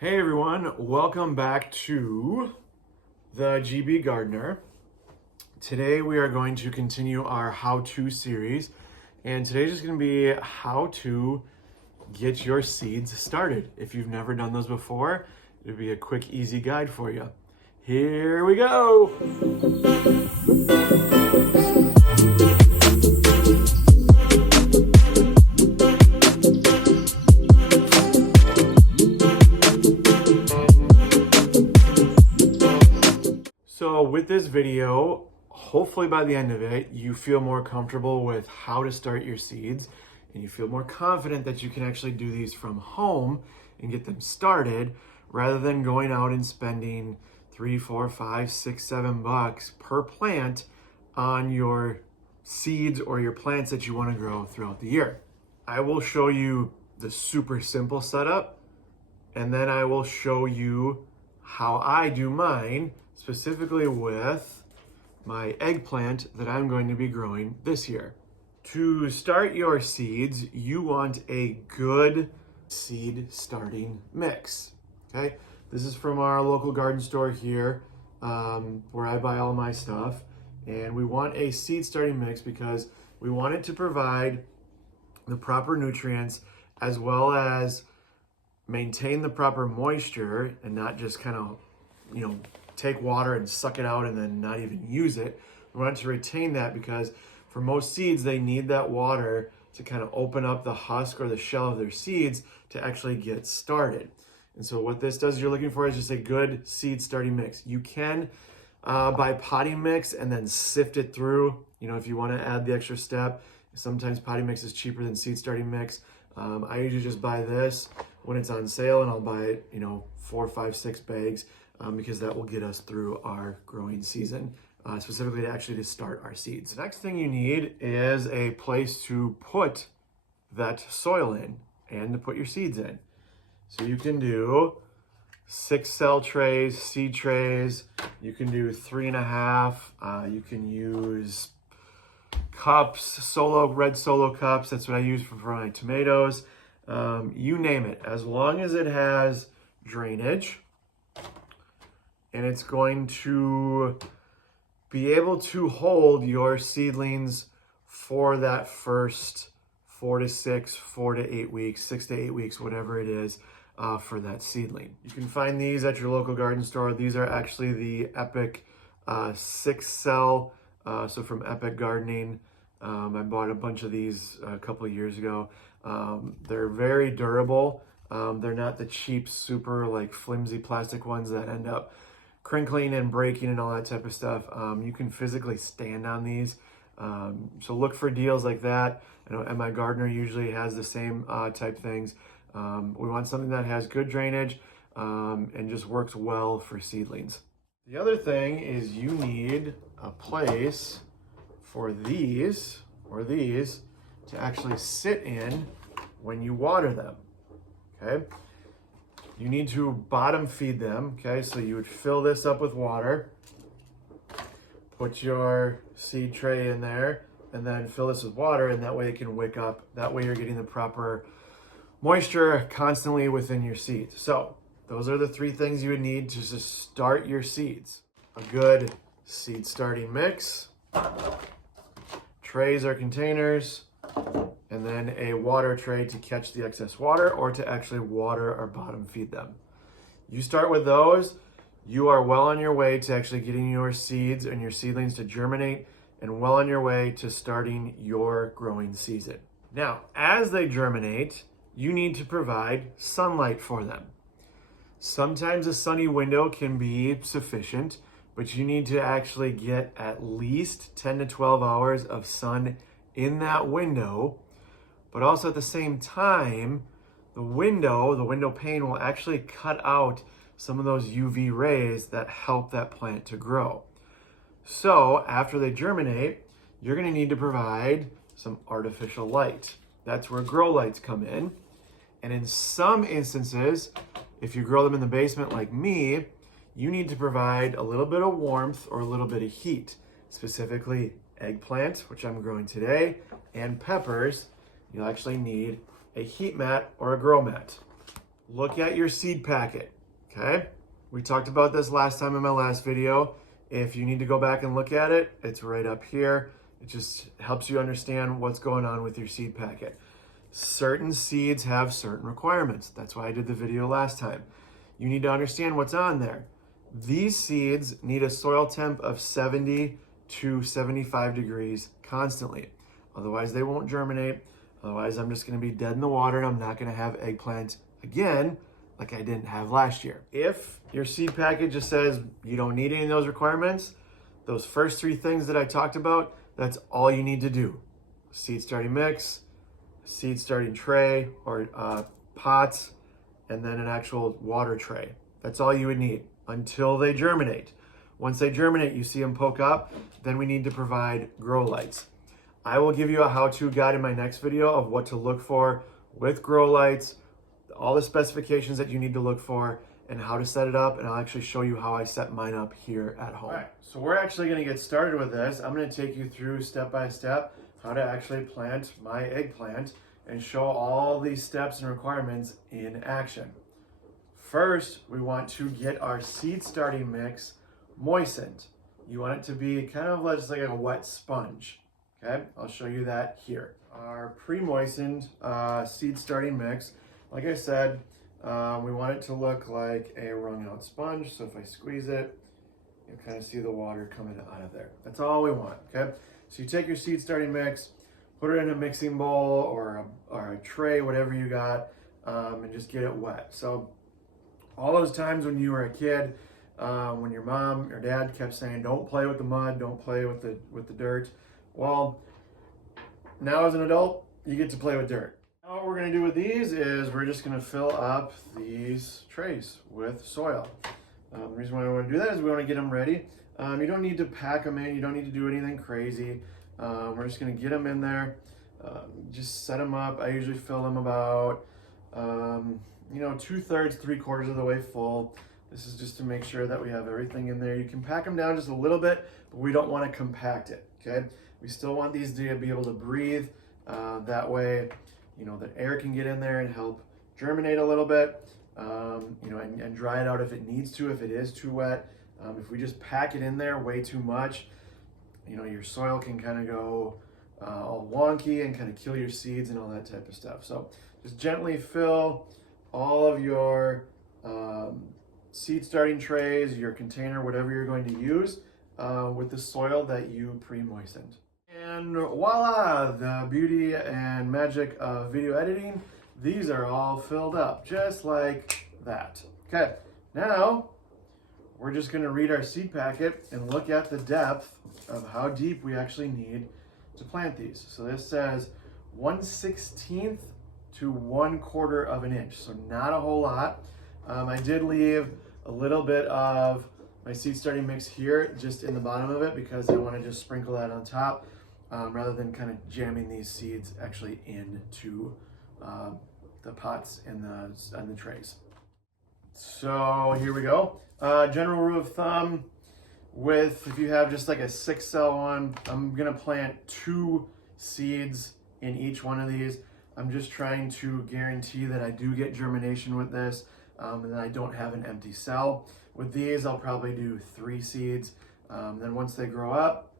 Hey everyone, welcome back to the GB Gardener. Today we are going to continue our how-to series, and today's just going to be how to get your seeds started. If you've never done those before, it'll be a quick, easy guide for you. Here we go! So with this video, hopefully by the end of it, you feel more comfortable with how to start your seeds and you feel more confident that you can actually do these from home and get them started rather than going out and spending $3, $4, $5, $6, $7 per plant on your seeds or your plants that you want to grow throughout the year. I will show you the super simple setup, and then I will show you how I do mine, specifically with my eggplant that I'm going to be growing this year. To start your seeds, you want a good seed starting mix, okay? This is from our local garden store here, where I buy all my stuff. And we want a seed starting mix because we want it to provide the proper nutrients as well as maintain the proper moisture and not just kind of, take water and suck it out and then not even use it. We want to retain that because for most seeds, they need that water to kind of open up the husk or the shell of their seeds to actually get started. And so what this does, you're looking for is just a good seed starting mix. You can buy potting mix and then sift it through, if you want to add the extra step. Sometimes potting mix is cheaper than seed starting mix. I usually just buy this when it's on sale, and I'll buy it, 4, 5, 6 bags. Because that will get us through our growing season, specifically to start our seeds. The next thing you need is a place to put that soil in and to put your seeds in. So you can do 6 cell trays, seed trays. You can do 3.5. You can use cups, red solo cups. That's what I use for my tomatoes. You name it, as long as it has drainage. And it's going to be able to hold your seedlings for that first 4 to 6, 4 to 8 weeks, 6 to 8 weeks, whatever it is, for that seedling. You can find these at your local garden store. These are actually the Epic 6 cell, so from Epic Gardening. I bought a bunch of these a couple of years ago. They're very durable. They're not the cheap, super flimsy plastic ones that end up crinkling and breaking and all that type of stuff. You can physically stand on these. So look for deals like that. I know at my gardener usually has the same type things. We want something that has good drainage and just works well for seedlings. The other thing is you need a place for these to actually sit in when you water them, okay? You need to bottom feed them, okay? So you would fill this up with water, put your seed tray in there, and then fill this with water, and that way it can wick up. That way you're getting the proper moisture constantly within your seeds. So those are the 3 things you would need to just start your seeds. A good seed starting mix, trays or containers, and then a water tray to catch the excess water or to actually water or bottom feed them. You start with those, you are well on your way to actually getting your seeds and your seedlings to germinate and well on your way to starting your growing season. Now, as they germinate, you need to provide sunlight for them. Sometimes a sunny window can be sufficient, but you need to actually get at least 10 to 12 hours of sun in that window. But also at the same time, the window pane will actually cut out some of those UV rays that help that plant to grow. So after they germinate, you're going to need to provide some artificial light. That's where grow lights come in. And in some instances, if you grow them in the basement like me, you need to provide a little bit of warmth or a little bit of heat, specifically eggplant, which I'm growing today, and peppers. You'll actually need a heat mat or a grow mat. look at your seed packet, okay? We talked about this last time in my last video. If you need to go back and look at it, it's right up here. It just helps you understand what's going on with your seed packet. Certain seeds have certain requirements. That's why I did the video last time. You need to understand what's on there. These seeds need a soil temp of 70 to 75 degrees constantly. Otherwise, they won't germinate. Otherwise, I'm just going to be dead in the water and I'm not going to have eggplant again like I didn't have last year. If your seed packet just says you don't need any of those requirements, those first three things that I talked about, that's all you need to do. Seed starting mix, seed starting tray or pots, and then an actual water tray. That's all you would need until they germinate. Once they germinate, you see them poke up, then we need to provide grow lights. I will give you a how-to guide in my next video of what to look for with grow lights, all the specifications that you need to look for, and how to set it up, and I'll actually show you how I set mine up here at home. All right, so we're actually gonna get started with this. I'm gonna take you through step by step how to actually plant my eggplant and show all these steps and requirements in action. First, we want to get our seed starting mix moistened. You want it to be kind of just like a wet sponge, okay? I'll show you that here. Our pre-moistened seed starting mix, like I said, we want it to look like a wrung out sponge. So if I squeeze it, you'll kind of see the water coming out of there. That's all we want, okay? So you take your seed starting mix, put it in a mixing bowl or a tray, whatever you got, and just get it wet. So all those times when you were a kid, when your mom or dad kept saying, don't play with the mud, don't play with the dirt. Well, now as an adult, you get to play with dirt. Now what we're gonna do with these is we're just gonna fill up these trays with soil. The reason why I wanna do that is we wanna get them ready. You don't need to pack them in, you don't need to do anything crazy. We're just gonna get them in there, just set them up. I usually fill them about, 2/3, 3/4 of the way full. This is just to make sure that we have everything in there. You can pack them down just a little bit, but we don't want to compact it, okay? We still want these to be able to breathe. That way, the air can get in there and help germinate a little bit, and dry it out if it needs to, if it is too wet. If we just pack it in there way too much, your soil can kind of go all wonky and kind of kill your seeds and all that type of stuff. So just gently fill all of your seed starting trays, your container, whatever you're going to use, with the soil that you pre-moistened. And voila, the beauty and magic of video editing. These are all filled up, just like that. Okay, now we're just gonna read our seed packet and look at the depth of how deep we actually need to plant these. So this says 1/16 to 1/4 of an inch, so not a whole lot. I did leave a little bit of my seed starting mix here just in the bottom of it because I want to just sprinkle that on top rather than kind of jamming these seeds actually into the pots and the trays. So here we go. General rule of thumb, if you have just like a 6-cell one, I'm gonna plant 2 seeds in each one of these. I'm just trying to guarantee that I do get germination with this and that I don't have an empty cell. With these, I'll probably do 3 seeds. Then once they grow up,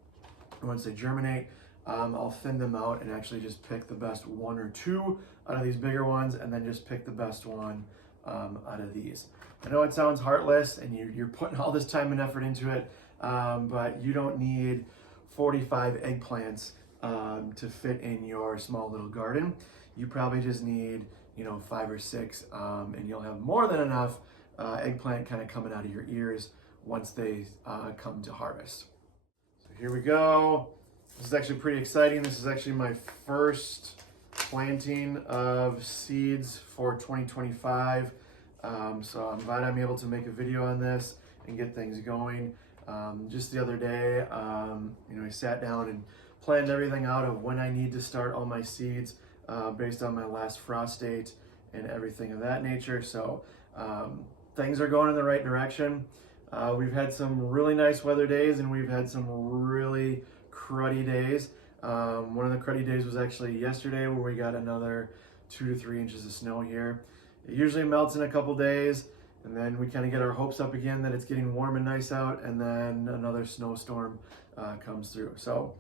once they germinate, I'll thin them out and actually just pick the best 1 or 2 out of these bigger ones and then just pick the best one out of these. I know it sounds heartless and you're putting all this time and effort into it, but you don't need 45 eggplants to fit in your small little garden. You probably just need 5 or 6 and you'll have more than enough eggplant kind of coming out of your ears once they come to harvest. So here we go. This is actually pretty exciting. This is actually my first planting of seeds for 2025. So I'm glad I'm able to make a video on this and get things going. Just the other day, I sat down and planned everything out of when I need to start all my seeds based on my last frost date and everything of that nature. So things are going in the right direction. We've had some really nice weather days and we've had some really cruddy days. One of the cruddy days was actually yesterday where we got another 2 to 3 inches of snow here. It usually melts in a couple days, and then we kind of get our hopes up again that it's getting warm and nice out, and then another snowstorm comes through. So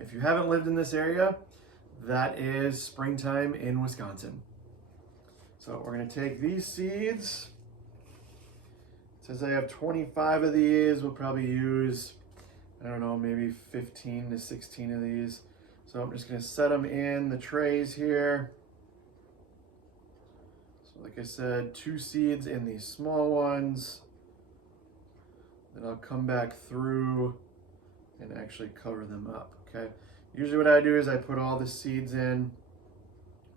if you haven't lived in this area, that is springtime in Wisconsin. So we're going to take these seeds. It says I have 25 of these. We'll probably use, I don't know, maybe 15 to 16 of these. So I'm just going to set them in the trays here. So like I said, 2 seeds in these small ones. Then I'll come back through and actually cover them up, okay? Usually what I do is I put all the seeds in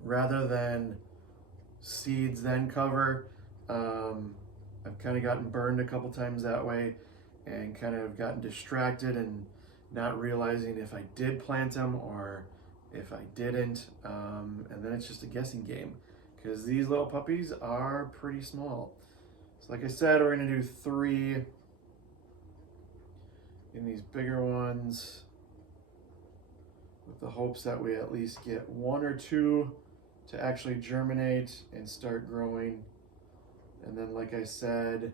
rather than seeds then cover. I've kind of gotten burned a couple times that way and kind of gotten distracted and not realizing if I did plant them or if I didn't. And then it's just a guessing game because these little puppies are pretty small. So like I said, we're gonna do 3 in these bigger ones with the hopes that we at least get 1 or 2 to actually germinate and start growing. And then, like I said,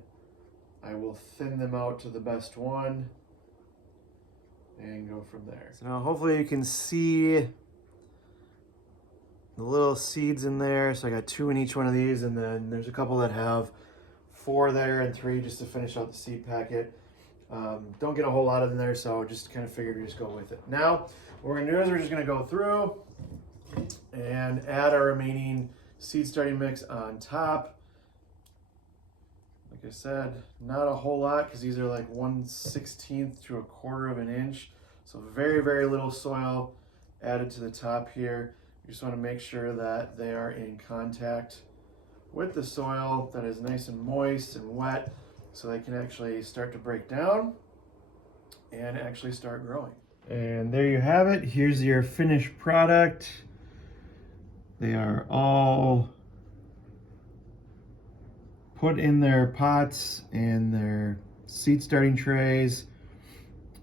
I will thin them out to the best one and go from there. So now hopefully you can see the little seeds in there. So I got 2 in each one of these, and then there's a couple that have 4 there and 3 just to finish out the seed packet. Don't get a whole lot of them there, so just kind of figured we just go with it. Now, what we're gonna do is we're just gonna go through and add our remaining seed starting mix on top. Like I said, not a whole lot because these are like 1/16 to 1/4 of an inch. So very, very little soil added to the top here. You just want to make sure that they are in contact with the soil, that is nice and moist and wet, so they can actually start to break down and actually start growing. And there you have it. Here's your finished product. They are all put in their pots and their seed starting trays,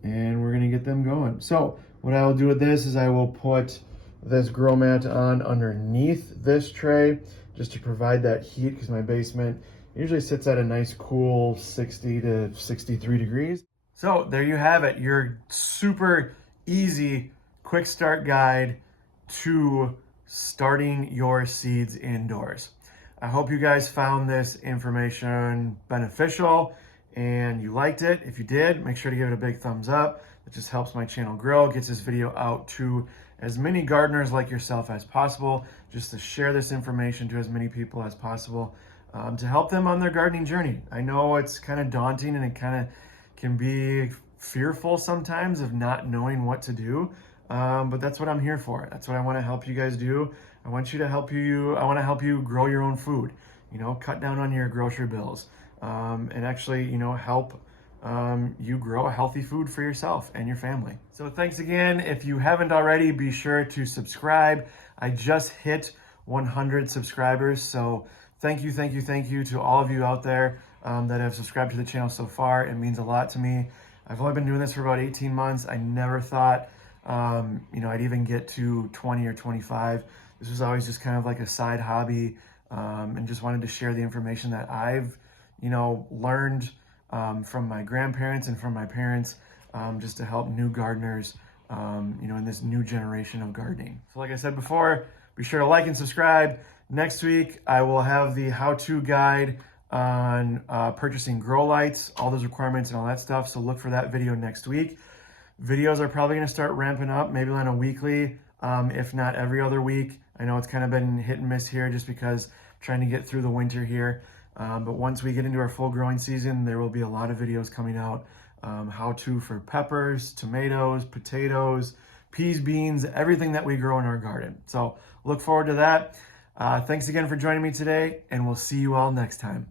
and we're gonna get them going. So what I will do with this is I will put this grow mat on underneath this tray just to provide that heat, because my basement usually sits at a nice cool 60 to 63 degrees. So there you have it, your super easy quick start guide to starting your seeds indoors. I hope you guys found this information beneficial and you liked it. If you did, make sure to give it a big thumbs up. It just helps my channel grow, gets this video out to as many gardeners like yourself as possible, just to share this information to as many people as possible, to help them on their gardening journey. I know it's kind of daunting and it kind of can be fearful sometimes of not knowing what to do, but that's what I'm here for. That's what I want to help you guys do. I want to help you grow your own food, cut down on your grocery bills, and actually, help you grow a healthy food for yourself and your family. So thanks again. If you haven't already, be sure to subscribe. I just hit 100 subscribers. So thank you to all of you out there that have subscribed to the channel so far. It means a lot to me. I've only been doing this for about 18 months. I never thought, I'd even get to 20 or 25. This was always just kind of like a side hobby, and just wanted to share the information that I've, learned from my grandparents and from my parents, just to help new gardeners, in this new generation of gardening. So like I said before, be sure to like and subscribe. Next week, I will have the how-to guide on purchasing grow lights, all those requirements and all that stuff. So look for that video next week. Videos are probably going to start ramping up, maybe on a weekly, if not every other week. I know it's kind of been hit and miss here just because I'm trying to get through the winter here. But once we get into our full growing season, there will be a lot of videos coming out. How-to for peppers, tomatoes, potatoes, peas, beans, everything that we grow in our garden. So look forward to that. Thanks again for joining me today, and we'll see you all next time.